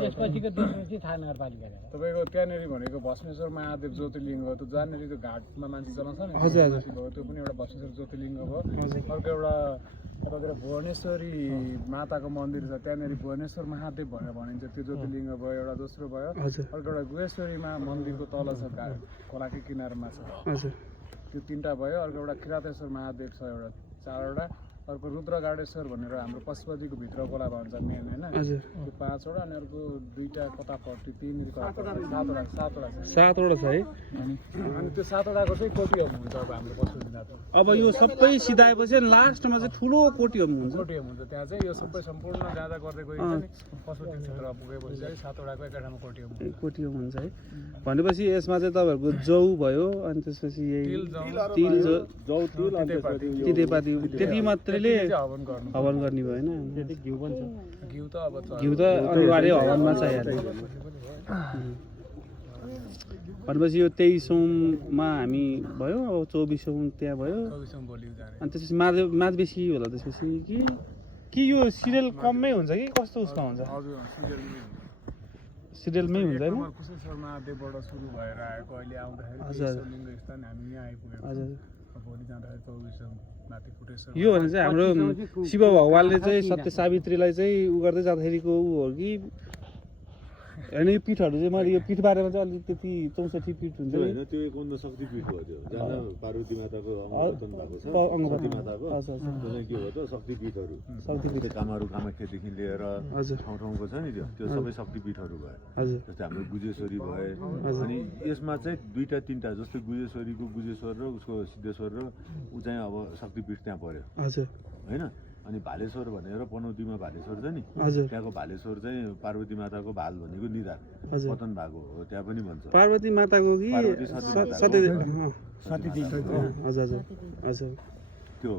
त्यसपछिको दोस्रो चाहिँ थाहा नगरपालिका तपाईँको त्यहाँनिर भनेको भस्मेश्वर महादेव ज्योतिर्लिङ्ग हो, त्यो जहाँनिर त्यो घाटमा मान्छे चलाउँछ नि हजुर, हजुर। माथि भयो, त्यो पनि एउटा भस्मेश्वर ज्योतिर्लिङ्ग भयो। अर्को एउटा यतातिर भुवनेश्वरी माताको मन्दिर छ, त्यहाँनिर भुवनेश्वर महादेव भनेर भनिन्छ, त्यो ज्योतिर्लिङ्ग भयो एउटा। दोस्रो भयो हजुर अर्को एउटा गुहेश्वरीमा मन्दिरको तल छ, खोलाकै किनारमा छ, हजुर त्यो तिनवटा भयो। अर्को एउटा किरातेश्वर महादेव छ एउटा, चारवटा। अर्को रुद्रगाडेश्वर भनेर हाम्रो पशुपतिको भित्र खोला भन्छ मेन होइन, हजुर त्यो 5वटा। अनि अर्को 2टा कतापट्टि त्यहीँनिर 7वटा छ। 7वटा छ है। अनि त्यो 7वटाको चाहिँ कोटियम हुन्छ अब हाम्रो पशुपतिनाथ। अब यो सबै सिधाएपछि लास्टमा चाहिँ ठुलो कोटियम हुन्छ। कोटियम हुन्छ त्यहाँ चाहिँ, यो सबै सम्पूर्ण जाँदा गर्दै गइन्छ नि, पशुपति क्षेत्र पुगेपछि चाहिँ 7वटाको एकै ठाउँमा कोटियम हुन्छ। कोटियम हुन्छ है। भनेपछि यसमा चाहिँ तपाईँहरूको जौ भयो, अनि त्यसपछि यही तिल जौ तितेपाती त्यति मात्रैले हवन गर्नु, हवन गर्ने भयो होइन। घिउ पनि छ। घिउ त अब घिउ त अनिवार्य हवनमा चाहिहाल्छ। भनेपछि यो 23औँमा हामी भयो, अब 24औँ त्यहाँ भयो, 24औँ भोलि जाने। अनि त्यसपछि माघ बेसी होला त्यसपछि कि यो सिरियल कममै हुन्छ कि कस्तो उसमा हुन्छ? हजुर सिरियलमै हुन्छ होइन? कुशेश्वर महादेवबाट सुरु भएर आएको, अहिले आउँदाखेरि हजुर। लिङ्ग स्थान हामी यहाँ आइपुगेको। हजुर भोलि जाँदाखेरि 24औँ माथि कुटेश्वर। यो भने चाहिँ हाम्रो शिव भगवानले चाहिँ सत्य सावित्रीलाई चाहिँ उ गर्दै जाँदाखेरिको ऊ हो कि होइन? यो पीठहरू चाहिँ मैले यो पीठ बारेमा चाहिँ अलिक त्यति 64 पीठ हुन्छ होइन, त्यो 51 शक्ति पीठ हो। त्यो जहाँ पार्वती माताको अङ्गपतन भएको छ, सती माताको हजुर त्यो चाहिँ के हो त शक्ति पीठहरू। शक्तिपीठ कामारू कामाख्यादेखि लिएर हजुर ठाउँ ठाउँको छ नि, त्यो सबै शक्ति पीठहरू भयो। हजुर जस्तै हाम्रो गुजेश्वरी भए, अनि यसमा चाहिँ 2टा 3टा, जस्तै गुजेश्वरीको गुजेश्वर र उसको सिद्धेश्वर र ऊ चाहिँ अब शक्तिपीठ त्यहाँ पर्यो हजुर होइन। अनि भालेश्वर भनेर पनौतीमा भालेश्वर छ नि, हजुर त्यहाँको भालेश्वर चाहिँ पार्वती माताको भाल भनेको निधार हजुर पतन भएको हो, त्यहाँ पनि भन्छ। पार्वती माताको कि पार्वती सत्य सतीदेवी हजुर हजुर हजुर त्यो।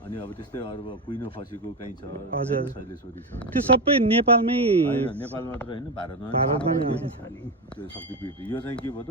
अनि अब त्यस्तै अरू कुइनो खसीको कहीँ छ, हजुर। शैलेश्वरी छ। त्यो सबै नेपालमै होइन, नेपाल मात्र होइन, भारतमा भारतमा त्यो शक्तिपीठ। यो चाहिँ के भयो त